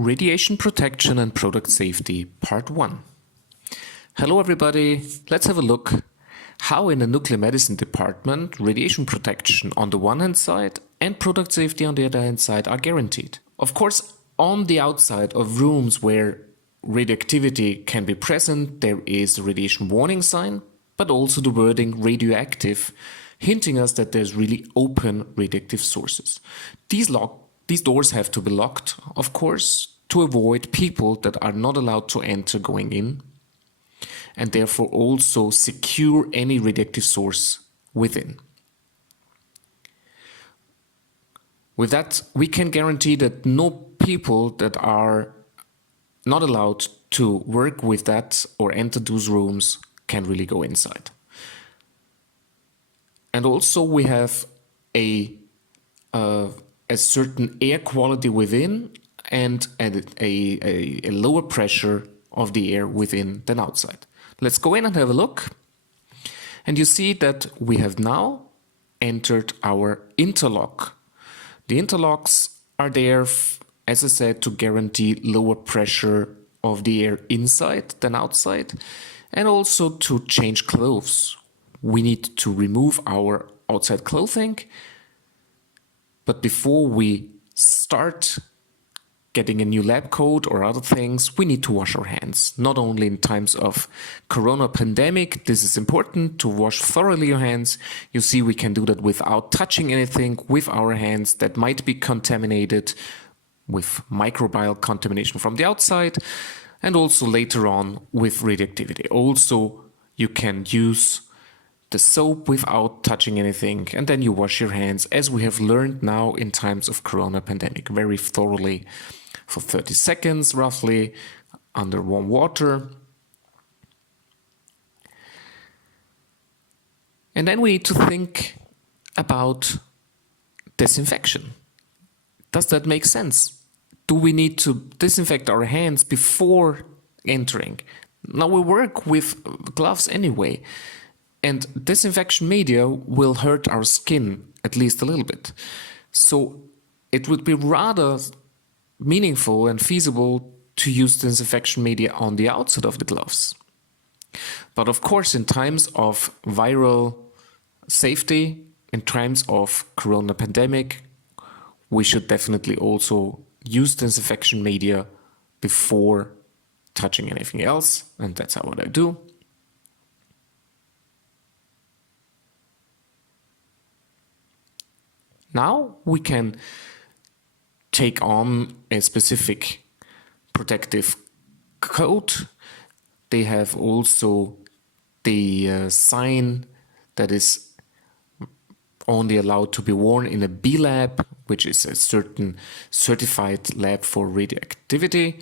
Radiation Protection and Product Safety, Part 1. Hello everybody, let's have a look how in a nuclear medicine department radiation protection on the one hand side and product safety on the other hand side are guaranteed. Of course, on the outside of rooms where radioactivity can be present, there is a radiation warning sign, but also the wording radioactive, hinting us that there's really open radioactive sources. These doors have to be locked, of course, to avoid people that are not allowed to enter going in, and therefore also secure any radioactive source within. With that, we can guarantee that no people that are not allowed to work with that or enter those rooms can really go inside. And also we have a certain air quality within and a lower pressure of the air within than outside. Let's go in and have a look. And you see that we have now entered our interlock. The interlocks are there, as I said, to guarantee lower pressure of the air inside than outside, and also to change clothes. We need to remove our outside clothing, but before we start getting a new lab coat or other things, we need to wash our hands. Not only in times of corona pandemic, this is important to wash thoroughly your hands. You see, we can do that without touching anything with our hands that might be contaminated with microbial contamination from the outside, and also later on with radioactivity. Also, you can use the soap without touching anything, and then you wash your hands, as we have learned now in times of corona pandemic, very thoroughly for 30 seconds roughly under warm water. And then we need to think about disinfection. Does that make sense? Do we need to disinfect our hands before entering? Now we work with gloves anyway. And disinfection media will hurt our skin at least a little bit. So it would be rather meaningful and feasible to use disinfection media on the outside of the gloves. But of course, in times of viral safety, in times of corona pandemic, we should definitely also use disinfection media before touching anything else. And that's what I do. Now we can take on a specific protective coat. They have also the sign that is only allowed to be worn in a B lab, which is a certain certified lab for radioactivity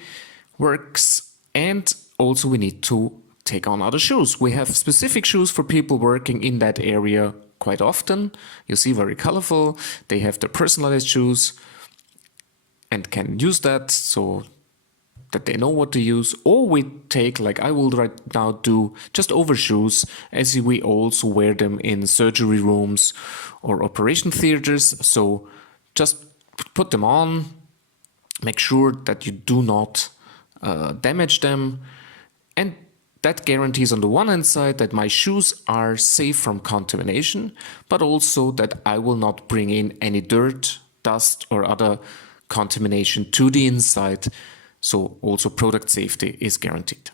works. And also we need to take on other shoes. We have specific shoes for people working in that area quite often. You see, very colorful. They have their personalized shoes and can use that so that they know what to use. Or we take, like I will right now do, just overshoes, as we also wear them in surgery rooms or operation theaters. So just put them on, make sure that you do not damage them, and that guarantees on the one hand side that my shoes are safe from contamination, but also that I will not bring in any dirt, dust or other contamination to the inside. So also product safety is guaranteed.